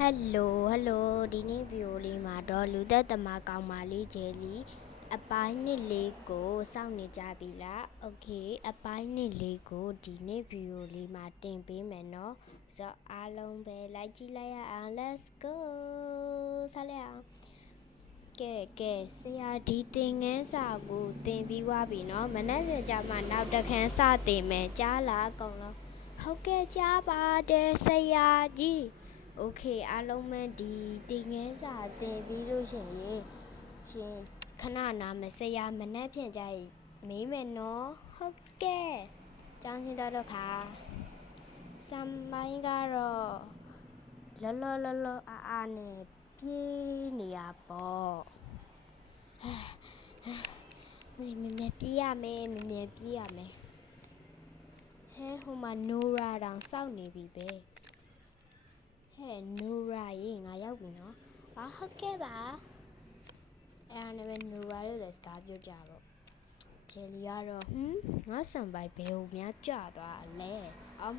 Hello ဒီနေ့ဗီဒီယိုလေးမှာတော့လူသက်သမားကောင်မလေးဂျယ်လီအပိုင်းနှစ်လေးကိုစောင့်နေကြပြီလား Okay အပိုင်းနှစ်လေးကိုဒီနေ့ဗီဒီယိုလေးမှာတင်ပေးမယ်နော်ဆိုတော့အားလုံးပဲလိုက်ကြည့်လိုက်ရအောင် Let's go ဆက်လိုက်အောင်ကဲဆရာဒီသင်ငန်းစာကိုသင်ပြီးွားပြီနော်မနေ့ကကြမှာနောက်တစ်ခန်းစတင်မယ်ကြားလားအကုန်လုံးဟုတ်ကဲ့ကြားပါတယ်ဆရာကြီးOkay အားလုံးပဲဒီတင်ငန်းစာတင်ပြီးလို့ရှင်ခဏနာမယ်ဆရာမနှက်ဖြန်ကြရင်မေးမယ်နော်ဟုတ်ကဲ့ကျောင်းစင်းတော့ခါစံမိုင်းကတော့လောအားနဲ့ပြေးနေရပေါ့မပြေးရမယ်ဟဲဟိုမှာနိုရာတောင်စောက်နေပြီပဲဟဲ့နိုရာရေငါရောက်ပြီနော်ဟုတ်ကဲ့ပါအဲ့ဒါနဲ့နိုရာလေးလည်းစကားပြောကြပေါ့ဂျယ်လီကတော့ငါဆန်ပိုင်ဘယ်ဟိုများကြသွားလဲ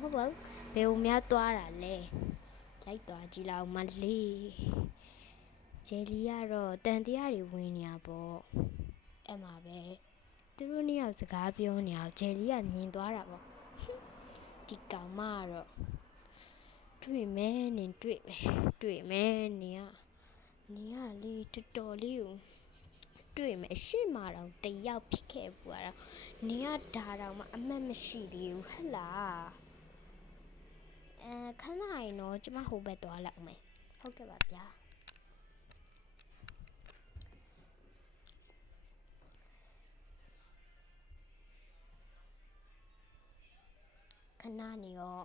မဟုတ်ပါဘူးဘယ်ဟိုများသွားတာလဲလိုက်သွားကြည့်လောက်မလေးဂျယ်လီကတော့တန်တရားတွေဝင်နေရပေါ့အဲ့မှာပဲသူတို့နှစ်ယောက်စကားပြောနေအောင်ဂျယ်လီကမြင်သွားတာပေါ့ဒီကောင်မကတော့တွေ့မယ်နင်တွေ့မယ်နင်ကလေတော်တော်လေးကိုတွေ့မယ်အရှိမတော့တယောက်ဖြစ်ခဲ့ပူတာနင်ကဒါတော့မှအမှတ်မရှိသေးဘူးဟဲ့လားခဏရင်တော့ကျမဟိုဘက်သွားလိုက်မယ်ဟုတ်ကဲ့ပါဗျာခဏနေရော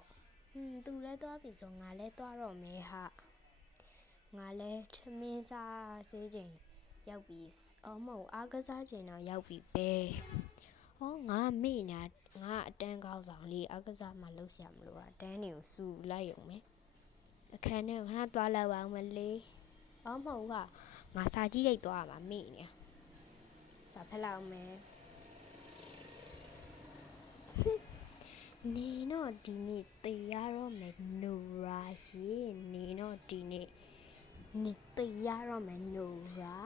သူလည်းသွားပြီဆိုငါလည်းသွားတော့မယ်ဟာငါလည်းထမင်းစားစေးချိန်ရောက်ပြီမဟုတ်အားကစားချိန်တော့ရောက်ပြီပဲငါမေ့ညာငါအတန်းကောင်းဆောင်လေးအားကစားမှလှုပ်ရှားမလို့အတန်းတွေကိုစူလိုက်ရုံပဲအခန်းထဲခဏသွားလောက်အောင်မလေးမဟုတ်ကငါစာကြည့်လိုက်သွားမှာမေ့နေစာဖက်လောက်မယ်နေတော့ဒီနေ့တေးရတော့မယ်နိုရာရေနေတော့ဒီနေ့နေတေးရတော့မယ်နိုရာ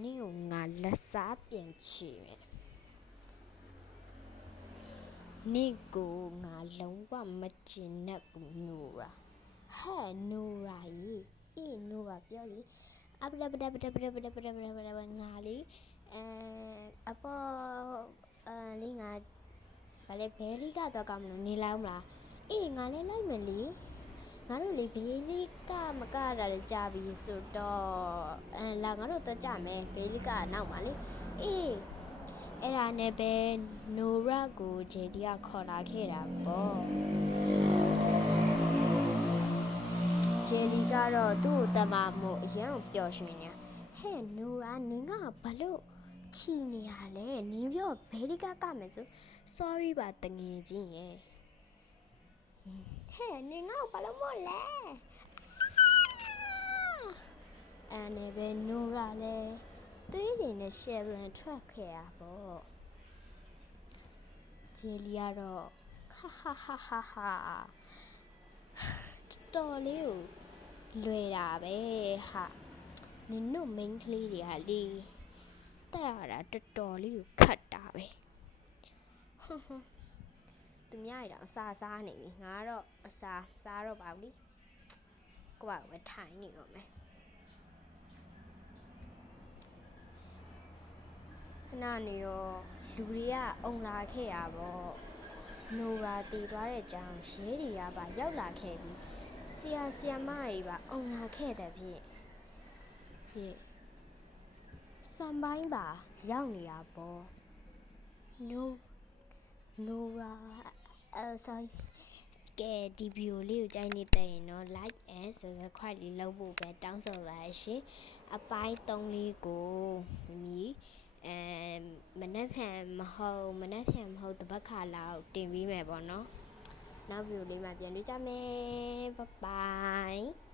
နေကိုငါလက်စားပြန်ချီမယ်နေကိုငါလုံးဝမကျင်납ဘူးနိုရာဟဲ့နိုရာရေနိုရာပြောလေအပဒငါလေအပေါ်လေးငါဘာလဲဘဲလီကတော့ကောင်းမလို့နေလိုက်မလားငါလည်းလိုက်မယ်လေငါတို့လေဘေးလီကမကတာလည်းကြာပြီဆိုတော့လာငါတို့တော့ကြမယ်ဘေးလီကနောက်ပါလေအဲ့ဒါနဲ့ပဲနိုရာကိုဂျေဒီကခေါ်လာခဲ့တာပေါ့ဂျယ်လီကတော့သူ့ကိုတမမို့အရန်ကိုပျော်ရွှင်နေဟဲ့နိုရာနင်ကဘာလို့ချီနေရလဲနင်ပြောဘဲလီကမယ်ဆို sorry ပါတငယ်ချင်းရဲ့ဟဲ့နင်ငါ့ကိုဘာလို့မို့လဲနဲ့ပဲနိုရာလဲသွေးတွေနဲ့ရှယ်ဗလန်ထွက်ခဲ့တာပေါ့ဂျယ်လီကတော့ဟာတော်လေးကိုလွယ်တာပဲဟာနင်တို့မိန်းကလေးတွေကလေတက်ရတာတော်တော်လေးကိုခတ်တာပဲသူများရတော့အစာစားနေပြီငါတော့အစာစားတော့ပါဘူးကိုကပဲထိုင်နေတော့မယ်ခဏနေတော့လူတွေကအုံလာခဲ့ရပေါ့နိုရာတည်သွားတဲ့အကြောင်းရဲတွေကပါရောက်လာခဲ့ပြီးဆရာမတွေပါအုံလာခဲ့တဲ့ဖြင့်စံပိုင်းပါရောက်နေရပေါ့နိုရာsorry ကဲဒီဗီဒီယိုလေးကိုကြိုက်နေတဲ့ရင်တော့ like and subscribe လေးလုပ်ဖို့ပဲတောင်းဆိုပါရှင်အပိုင်း3လေးကိုမနှက်ဖြန်မဟုတ်တပတ်ခါလောက်တင်ပြီးမယ်ပေါ့နော်နောက်ဗီဒီယိုလေးမှာပြန်တွေ့ကြမယ် bye bye